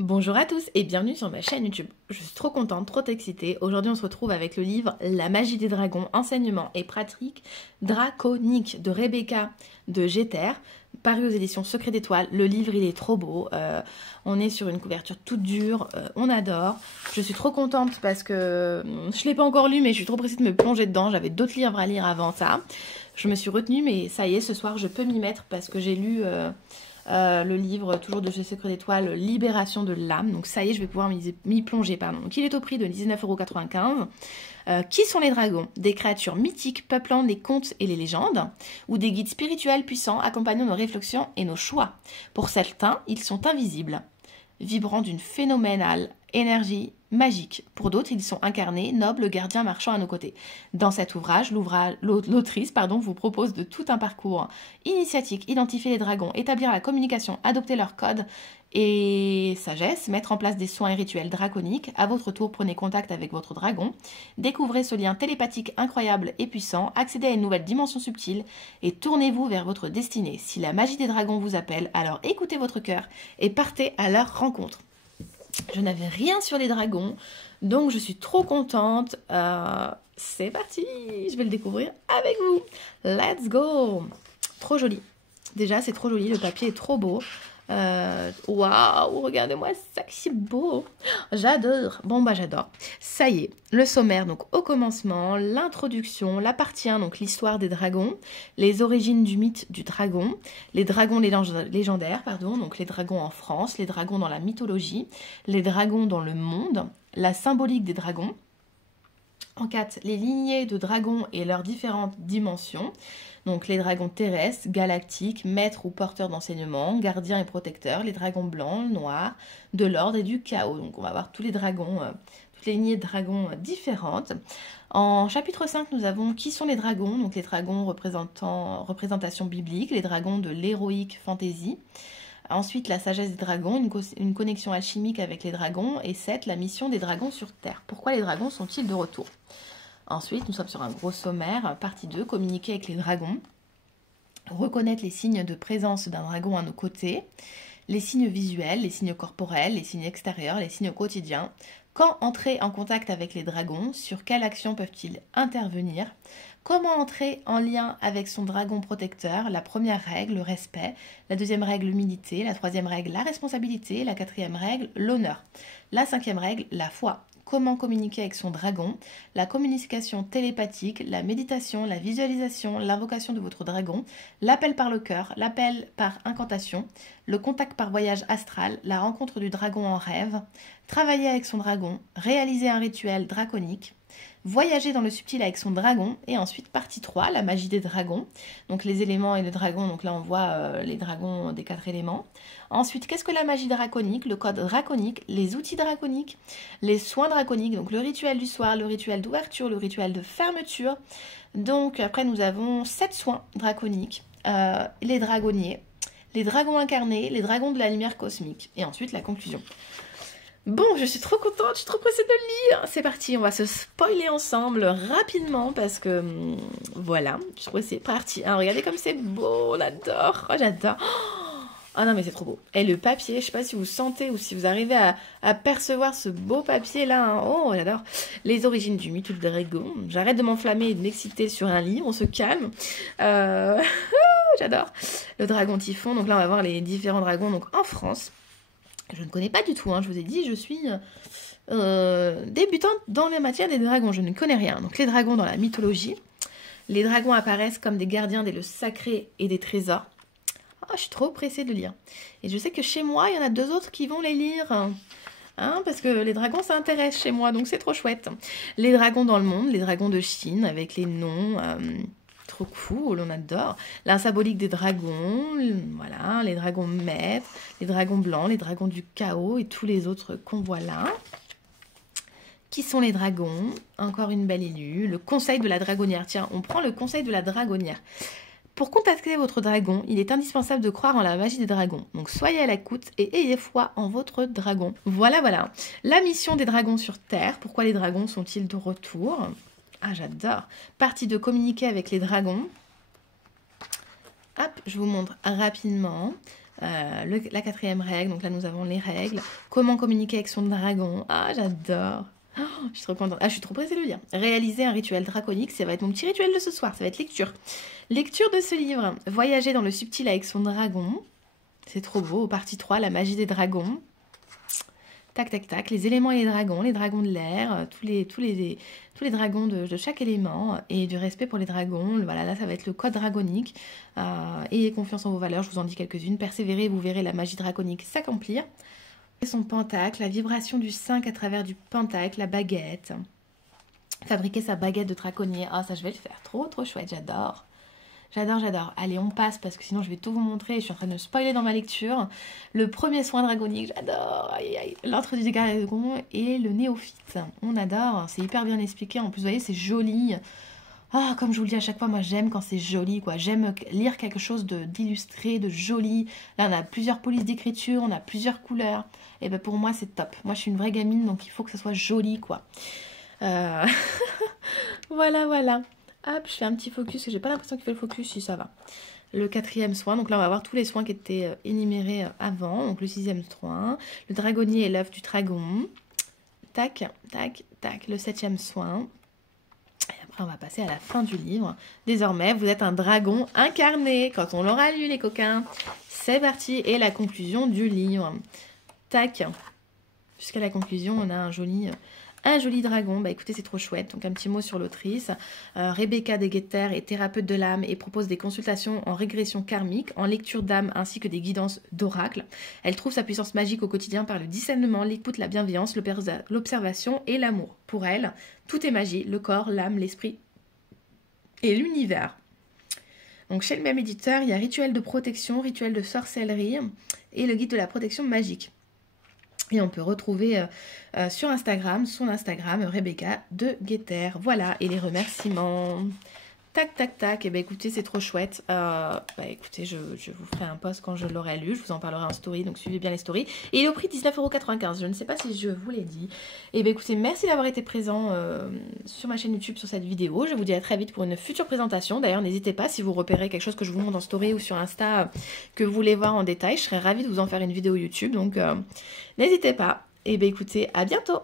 Bonjour à tous et bienvenue sur ma chaîne YouTube. Je suis trop contente, trop excitée. Aujourd'hui, on se retrouve avec le livre La magie des dragons, enseignements et pratiques draconiques de Rebecca de Jeter, paru aux éditions Secret d'Étoiles. Le livre, il est trop beau. On est sur une couverture toute dure. On adore. Je suis trop contente parce que je ne l'ai pas encore lu, mais je suis trop pressée de me plonger dedans. J'avais d'autres livres à lire avant ça. Je me suis retenue, mais ça y est, ce soir, je peux m'y mettre parce que j'ai lu... le livre toujours de chez Secret d'Étoiles, Libération de l'âme. Donc ça y est, je vais pouvoir m'y plonger. Pardon. Donc il est au prix de 19,95 €. Qui sont les dragons? Des créatures mythiques peuplant les contes et les légendes, ou des guides spirituels puissants accompagnant nos réflexions et nos choix. Pour certains, ils sont invisibles, vibrant d'une phénoménale énergie magique. Pour d'autres, ils sont incarnés, nobles gardiens marchant à nos côtés. Dans cet ouvrage, l'autrice vous propose de tout un parcours initiatique, identifier les dragons, établir la communication, adopter leurs codes et sagesse, mettre en place des soins et rituels draconiques. À votre tour, prenez contact avec votre dragon, découvrez ce lien télépathique incroyable et puissant, accédez à une nouvelle dimension subtile et tournez-vous vers votre destinée. Si la magie des dragons vous appelle, alors écoutez votre cœur et partez à leur rencontre. Je n'avais rien sur les dragons, donc je suis trop contente. C'est parti, je vais le découvrir avec vous. Let's go. Trop joli. Déjà, c'est trop joli, le papier est trop beau. Waouh, regardez-moi ça, c'est beau. J'adore. Bon, bah j'adore. Ça y est, le sommaire, donc au commencement, l'introduction, la partie 1, donc l'histoire des dragons, les origines du mythe du dragon, les dragons légendaires, donc les dragons en France, les dragons dans la mythologie, les dragons dans le monde, la symbolique des dragons. En 4, les lignées de dragons et leurs différentes dimensions. Donc les dragons terrestres, galactiques, maîtres ou porteurs d'enseignement, gardiens et protecteurs, les dragons blancs, noirs, de l'ordre et du chaos. Donc on va voir tous les dragons, toutes les lignées de dragons différentes. En chapitre 5, nous avons qui sont les dragons, donc les dragons représentation biblique, les dragons de l'héroïque fantasy. Ensuite, la sagesse des dragons, une connexion alchimique avec les dragons. Et 7, la mission des dragons sur Terre. Pourquoi les dragons sont-ils de retour? Ensuite, nous sommes sur un gros sommaire, partie 2, communiquer avec les dragons, reconnaître les signes de présence d'un dragon à nos côtés, les signes visuels, les signes corporels, les signes extérieurs, les signes quotidiens, quand entrer en contact avec les dragons, sur quelle action peuvent-ils intervenir, comment entrer en lien avec son dragon protecteur, la première règle, le respect, la deuxième règle, l'humilité, la troisième règle, la responsabilité, la quatrième règle, l'honneur, la cinquième règle, la foi. Comment communiquer avec son dragon, la communication télépathique, la méditation, la visualisation, l'invocation de votre dragon, l'appel par le cœur, l'appel par incantation, le contact par voyage astral, la rencontre du dragon en rêve, travailler avec son dragon, réaliser un rituel draconique, voyager dans le subtil avec son dragon, et ensuite partie 3, la magie des dragons, donc les éléments et le dragon, donc là on voit les dragons des 4 éléments. Ensuite, qu'est-ce que la magie draconique, le code draconique, les outils draconiques, les soins draconiques, donc le rituel du soir, le rituel d'ouverture, le rituel de fermeture. Donc après nous avons 7 soins draconiques, les dragonniers, les dragons incarnés, les dragons de la lumière cosmique, et ensuite la conclusion. Bon, je suis trop contente, je suis trop pressée de le lire. C'est parti, on va se spoiler ensemble rapidement parce que voilà, je suis pressée. Partie 1, regardez comme c'est beau, on adore, oh, j'adore. Ah non mais c'est trop beau. Et le papier, je sais pas si vous sentez ou si vous arrivez à percevoir ce beau papier là. Hein. Oh, j'adore. Les origines du mythe du dragon. J'arrête de m'enflammer et de m'exciter sur un livre, on se calme. J'adore. Le dragon typhon, donc là on va voir les différents dragons donc en France. Je ne connais pas du tout, hein. Je vous ai dit, je suis débutante dans la matière des dragons, je ne connais rien. Donc les dragons dans la mythologie, les dragons apparaissent comme des gardiens des lieux sacrés et des trésors. Oh, je suis trop pressée de lire. Et je sais que chez moi, il y en a 2 autres qui vont les lire, hein, parce que les dragons, ça intéresse chez moi, donc c'est trop chouette. Les dragons dans le monde, les dragons de Chine, avec les noms... trop cool, on adore. La symbolique des dragons, voilà, les dragons maîtres, les dragons blancs, les dragons du chaos et tous les autres qu'on voit là. Qui sont les dragons? Encore une belle élue. Le conseil de la dragonnière. Tiens, on prend le conseil de la dragonnière. Pour contacter votre dragon, il est indispensable de croire en la magie des dragons. Donc soyez à l'écoute et ayez foi en votre dragon. Voilà, voilà. La mission des dragons sur Terre. Pourquoi les dragons sont-ils de retour? Ah, j'adore. Partie de communiquer avec les dragons. Hop, je vous montre rapidement. La 4e règle, donc là nous avons les règles. Comment communiquer avec son dragon. Ah, j'adore. Oh, je suis trop contente. Ah, je suis trop pressée de le lire. Réaliser un rituel draconique, ça va être mon petit rituel de ce soir, ça va être lecture. Lecture de ce livre. Voyager dans le subtil avec son dragon. C'est trop beau. Partie 3, la magie des dragons. Tac, tac, tac. Les éléments et les dragons de l'air, tous les dragons de chaque élément et du respect pour les dragons. Voilà, là, ça va être le code dragonique. Ayez confiance en vos valeurs, je vous en dis quelques-unes. Persévérez, vous verrez la magie draconique s'accomplir. Son pentacle, la vibration du 5 à travers du pentacle, la baguette. Fabriquer sa baguette de draconnier. Ah, ça, je vais le faire. Trop, trop chouette, j'adore. J'adore, j'adore. Allez, on passe parce que sinon je vais tout vous montrer. Je suis en train de spoiler dans ma lecture. Le premier soin dragonique, j'adore. Aïe, aïe. L'entre du dragon et le néophyte. On adore. C'est hyper bien expliqué. En plus, vous voyez, c'est joli. Ah, comme je vous le dis à chaque fois, moi j'aime quand c'est joli, quoi. J'aime lire quelque chose d'illustré, de joli. Là, on a plusieurs polices d'écriture, on a plusieurs couleurs. Et ben pour moi, c'est top. Moi, je suis une vraie gamine, donc il faut que ça soit joli, quoi. Voilà, voilà. Hop, je fais un petit focus, j'ai pas l'impression qu'il fait le focus, si ça va. Le 4e soin, donc là on va voir tous les soins qui étaient énumérés avant. Donc le 6e soin, le dragonnier et l'œuf du dragon. Tac, tac, tac, le 7e soin. Et après on va passer à la fin du livre. Désormais, vous êtes un dragon incarné. Quand on l'aura lu les coquins, c'est parti. Et la conclusion du livre. Tac. Jusqu'à la conclusion, on a un joli dragon. Bah écoutez, c'est trop chouette. Donc un petit mot sur l'autrice. Rebecca Degeter est thérapeute de l'âme et propose des consultations en régression karmique, en lecture d'âme ainsi que des guidances d'oracle. Elle trouve sa puissance magique au quotidien par le discernement, l'écoute, la bienveillance, l'observation et l'amour. Pour elle, tout est magie, le corps, l'âme, l'esprit et l'univers. Donc chez le même éditeur, il y a Rituel de protection, Rituel de sorcellerie et le guide de la protection magique. Et on peut retrouver sur Instagram, son Instagram, Rebecca Degeter. Voilà, et les remerciements. Tac, tac, tac. Et bien écoutez, c'est trop chouette. Écoutez, je vous ferai un post quand je l'aurai lu. Je vous en parlerai en story, donc suivez bien les stories. Et il est au prix de 19,95 €. Je ne sais pas si je vous l'ai dit. Et bien écoutez, merci d'avoir été présent sur ma chaîne YouTube sur cette vidéo. Je vous dis à très vite pour une future présentation. D'ailleurs, n'hésitez pas si vous repérez quelque chose que je vous montre en story ou sur Insta que vous voulez voir en détail. Je serais ravie de vous en faire une vidéo YouTube. Donc, n'hésitez pas. Et bien écoutez, à bientôt.